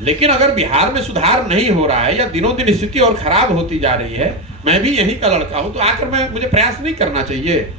लेकिन अगर बिहार में सुधार नहीं हो रहा है या दिनों दिन स्थिति और खराब होती जा रही है, मैं भी यहीं का लड़का हूं, तो आकर मुझे प्रयास नहीं करना चाहिए।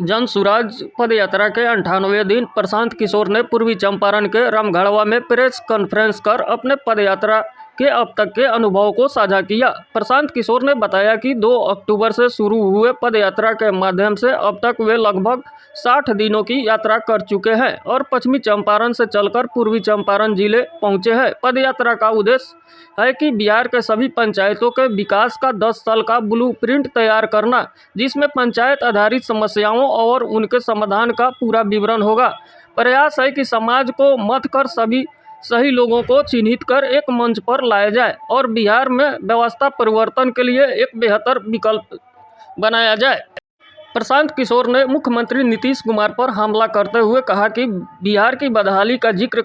जन सुराज पद यात्रा के 98वें दिन प्रशांत किशोर ने पूर्वी चंपारण के रामगढ़वा में प्रेस कॉन्फ्रेंस कर अपने पदयात्रा के अब तक के अनुभव को साझा किया। प्रशांत किशोर ने बताया कि 2 अक्टूबर से शुरू हुए पदयात्रा के माध्यम से अब तक वे लगभग 60 दिनों की यात्रा कर चुके हैं और पश्चिमी चंपारण से चलकर पूर्वी चंपारण जिले पहुंचे हैं। पदयात्रा का उद्देश्य है कि बिहार के सभी पंचायतों के विकास का 10 साल का ब्लूप्रिंट तैयार करना, जिसमें पंचायत आधारित समस्याओं और उनके समाधान का पूरा विवरण होगा। प्रयास है कि समाज को मत कर सभी सही लोगों को चिन्हित कर एक मंच पर लाया जाए और बिहार में व्यवस्था परिवर्तन के लिए एक बेहतर विकल्प बनाया जाए। प्रशांत किशोर ने मुख्यमंत्री नीतीश कुमार पर हमला करते हुए कहा कि बिहार की बदहाली का जिक्र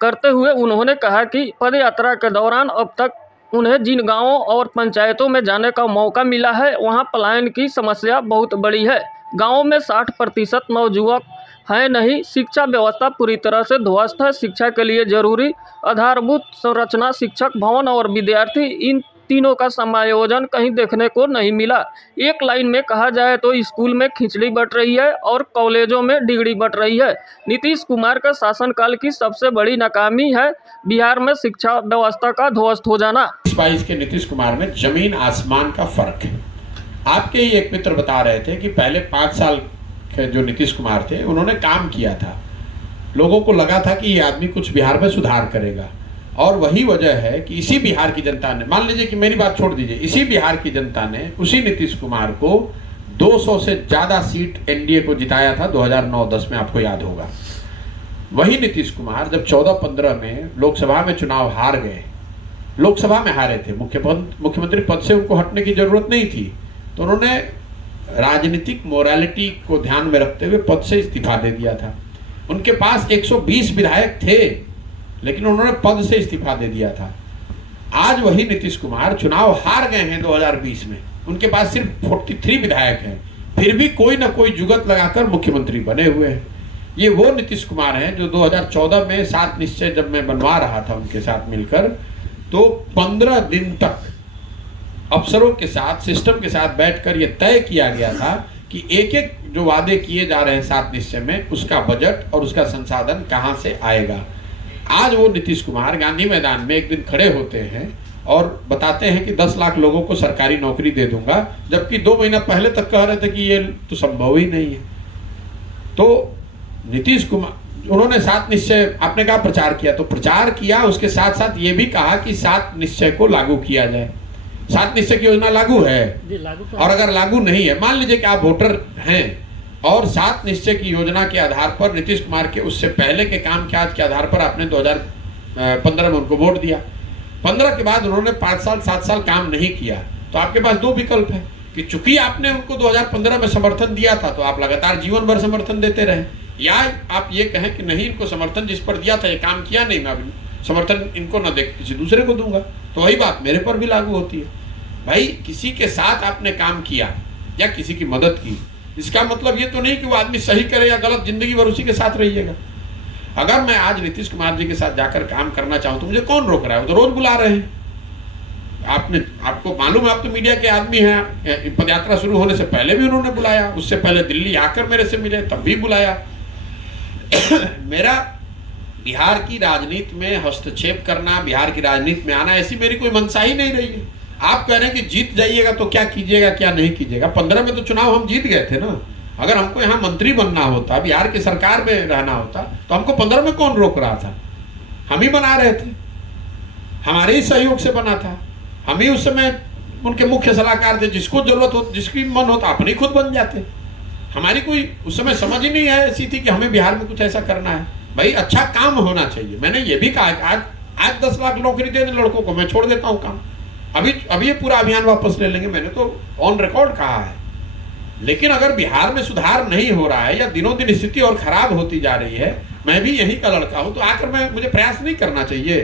करते हुए उन्होंने कहा कि पदयात्रा के दौरान अब तक उन्हें जिन गांवों और पंचायतों में जाने का मौका मिला है, वहां पलायन की समस्या बहुत बड़ी है। गांवों में 60% नवयुवक है नहीं। शिक्षा व्यवस्था पूरी तरह से ध्वस्त है। शिक्षा के लिए जरूरी आधारभूत संरचना, शिक्षक भवन और विद्यार्थी, इन तीनों का समायोजन कहीं देखने को नहीं मिला। एक लाइन में कहा जाए तो स्कूल में खिचड़ी बंट रही है और कॉलेजों में डिग्री बंट रही है। नीतीश कुमार का शासनकाल की सबसे बड़ी नाकामी है बिहार में शिक्षा व्यवस्था का ध्वस्त हो जाना। 22 के नीतीश कुमार में जमीन आसमान का फर्क है। आपके ही एक मित्र बता रहे थे कि पहले 5 साल के जो नीतीश कुमार थे उन्होंने काम किया था, लोगों को लगा था कि ये आदमी कुछ बिहार में सुधार करेगा, और वही वजह है कि इसी बिहार की जनता ने, मान लीजिए कि मेरी बात छोड़ दीजिए, इसी बिहार की जनता ने उसी नीतीश कुमार को 200 से ज्यादा सीट एनडीए को जिताया था 2009-10 में, आपको याद होगा। वही नीतीश कुमार जब 14-15 में लोकसभा में चुनाव हार गए, लोकसभा में हारे थे, मुख्यमंत्री पद से उनको हटने की जरूरत नहीं थी, तो उन्होंने राजनीतिक मोरालिटी को ध्यान में रखते हुए पद से इस्तीफा दे दिया था। उनके पास 120 विधायक थे, लेकिन उन्होंने पद से इस्तीफा दे दिया था। आज वही नीतीश कुमार चुनाव हार गए हैं 2020 में, उनके पास सिर्फ 43 विधायक हैं, फिर भी कोई ना कोई जुगत लगाकर मुख्यमंत्री बने हुए हैं। ये वो नीतीश कुमार हैं जो 2014 में 7 निश्चय जब मैं बनवा रहा था उनके साथ मिलकर, तो 15 दिन तक अफसरों के साथ, सिस्टम के साथ बैठकर ये तय किया गया था कि एक एक जो वादे किए जा रहे हैं 7 निश्चय में, उसका बजट और उसका संसाधन कहां से आएगा। आज वो नीतीश कुमार गांधी मैदान में एक दिन खड़े होते हैं और बताते हैं कि 10 लाख लोगों को सरकारी नौकरी दे दूंगा, जबकि 2 महीना पहले तक कह रहे थे कि ये तो संभव ही नहीं है। तो नीतीश कुमार, उन्होंने 7 निश्चय, आपने कहा प्रचार किया, तो प्रचार किया, उसके साथ साथ ये भी कहा कि 7 निश्चय को लागू किया जाए। 7 निश्चय की योजना लागू है और अगर लागू नहीं है, मान लीजिए कि आप वोटर हैं और 7 निश्चय की योजना के आधार पर नीतीश कुमार के उससे पहले के काम काज के आधार पर आपने 2015 में उनको वोट दिया, 15 के बाद उन्होंने 5 साल 7 साल काम नहीं किया, तो आपके पास 2 विकल्प है कि चूंकि आपने उनको 2015 में समर्थन दिया था तो आप लगातार जीवन भर समर्थन देते रहे, या आप ये कहें कि नहीं, इनको समर्थन जिस पर दिया था ये काम किया नहीं, मैं समर्थन इनको न दे किसी दूसरे को दूंगा, तो वही बात मेरे पर भी लागू होती है। भाई, किसी के साथ आपने काम किया या किसी की मदद की, इसका मतलब ये तो नहीं कि वो आदमी सही करे या गलत, जिंदगी भर उसी के साथ रहिएगा। अगर मैं आज नीतीश कुमार जी के साथ जाकर काम करना चाहूं तो मुझे कौन रोक रहा है? वो तो रोज बुला रहे हैं। आपको मालूम है, आप तो मीडिया के आदमी हैं, पदयात्रा शुरू होने से पहले भी उन्होंने बुलाया, उससे पहले दिल्ली आकर मेरे से मिले तब भी बुलाया। मेरा बिहार की राजनीति में हस्तक्षेप करना, बिहार की राजनीति में आना, ऐसी मेरी कोई मंशा ही नहीं रही है। आप कह रहे हैं कि जीत जाइएगा तो क्या कीजिएगा क्या नहीं कीजिएगा। 15 में तो चुनाव हम जीत गए थे ना। अगर हमको यहाँ मंत्री बनना होता, बिहार की सरकार में रहना होता, तो हमको 15 में कौन रोक रहा था? हम ही बना रहे थे, हमारे ही सहयोग से बना था, हम ही उस समय उनके मुख्य सलाहकार थे। जिसको जरूरत हो, जिसकी मन होता, अपने खुद बन जाते। हमारी कोई उस समय समझ ही नहीं है ऐसी थी कि हमें बिहार में कुछ ऐसा करना है। भाई, अच्छा काम होना चाहिए। मैंने ये भी कहा कि आज 10 लाख नौकरी दे दें लड़कों को, मैं छोड़ देता हूँ काम, अभी ये पूरा अभियान वापस ले लेंगे, मैंने तो ऑन रिकॉर्ड कहा है। लेकिन अगर बिहार में सुधार नहीं हो रहा है या दिनों दिन स्थिति और खराब होती जा रही है, मैं भी यहीं का लड़का हूं, तो आकर मुझे प्रयास नहीं करना चाहिए।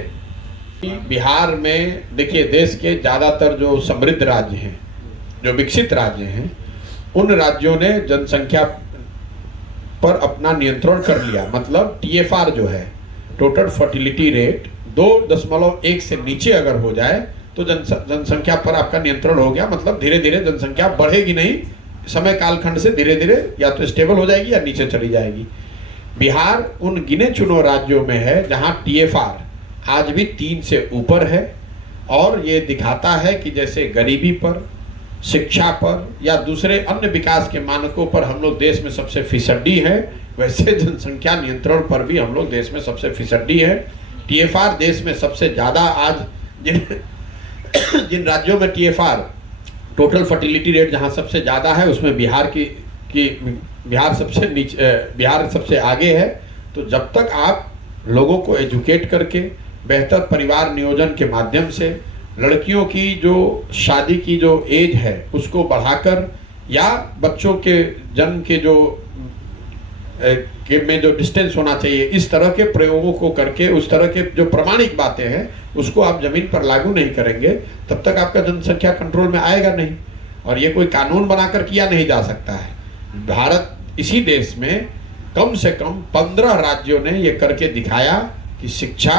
बिहार में देखिए, देश के ज़्यादातर जो समृद्ध राज्य हैं, जो विकसित राज्य हैं, उन राज्यों ने जनसंख्या पर अपना नियंत्रण कर लिया। मतलब टीएफआर जो है, टोटल फर्टिलिटी रेट 2.1 से नीचे अगर हो जाए तो जनसंख्या पर आपका नियंत्रण हो गया। मतलब धीरे धीरे जनसंख्या बढ़ेगी नहीं, समय कालखंड से धीरे धीरे या तो स्टेबल हो जाएगी या नीचे चली जाएगी। बिहार उन गिने चुने राज्यों में है जहां टीएफआर आज भी 3 से ऊपर है, और ये दिखाता है कि जैसे गरीबी पर, शिक्षा पर या दूसरे अन्य विकास के मानकों पर हम लोग देश में सबसे फिसड्डी है, वैसे जनसंख्या नियंत्रण पर भी हम लोग देश में सबसे फिसड्डी है। टीएफआर देश में सबसे ज़्यादा आज जिन राज्यों में टीएफआर टोटल फर्टिलिटी रेट जहां सबसे ज़्यादा है, उसमें बिहार सबसे नीचे, बिहार सबसे आगे है। तो जब तक आप लोगों को एजुकेट करके बेहतर परिवार नियोजन के माध्यम से लड़कियों की जो शादी की जो एज है उसको बढ़ाकर, या बच्चों के जन्म के जो में जो डिस्टेंस होना चाहिए, इस तरह के प्रयोगों को करके, उस तरह के जो प्रमाणिक बातें हैं उसको आप जमीन पर लागू नहीं करेंगे, तब तक आपका जनसंख्या कंट्रोल में आएगा नहीं। और ये कोई कानून बनाकर किया नहीं जा सकता है। भारत, इसी देश में कम से कम 15 राज्यों ने ये करके दिखाया कि शिक्षा,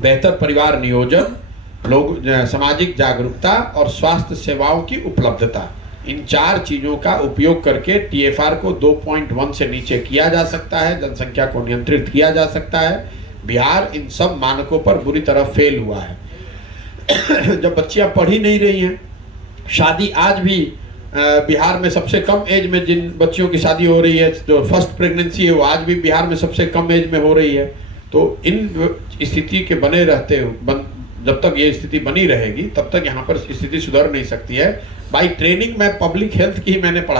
बेहतर परिवार नियोजन, लोग सामाजिक जागरूकता और स्वास्थ्य सेवाओं की उपलब्धता, इन 4 चीज़ों का उपयोग करके टीएफआर को 2.1 से नीचे किया जा सकता है, जनसंख्या को नियंत्रित किया जा सकता है। बिहार इन सब मानकों पर बुरी तरह फेल हुआ है। जब बच्चियां पढ़ ही नहीं रही हैं, शादी आज भी बिहार में सबसे कम एज में जिन बच्चियों की शादी हो रही है, जो फर्स्ट प्रेगनेंसी है, वो आज भी बिहार में सबसे कम एज में हो रही है। तो इन स्थिति के बने रहते, जब तक ये स्थिति बनी रहेगी तब तक यहाँ पर स्थिति सुधर नहीं सकती है। बाई ट्रेनिंग में पब्लिक हेल्थ की मैंने पढ़ाई